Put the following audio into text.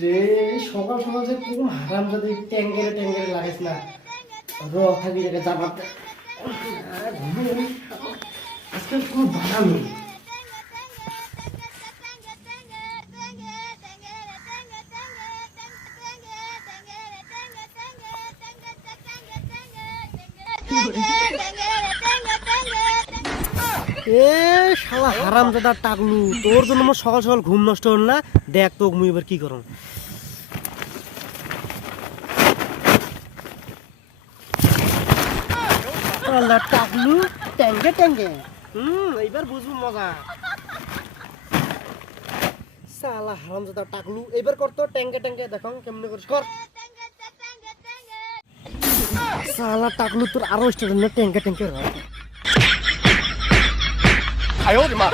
রে সকাল সকাল যে কোন হারাম যদি ট্যাঙ্গেরে লাগাইছ না র থাকি রেখে যাবার আজকে কোনো বাধা নেই। এ শালা হারামজাদা টাকলু, তোর জন্য আমার সকাল সকাল ঘুম নষ্ট হল না। দেখ তো মুই এবার কি করম। টাকলু ট্যাঙ্গে এইবার বুঝবো মজা। শালা হারামজাদা টাকলু, এইবার কর তো ট্যাঙ্গে দেখো কেমনে করিস কর। শালা টাকলু তোর আরো স্টাইল ট্যাঙ্গে 哎呦我的妈！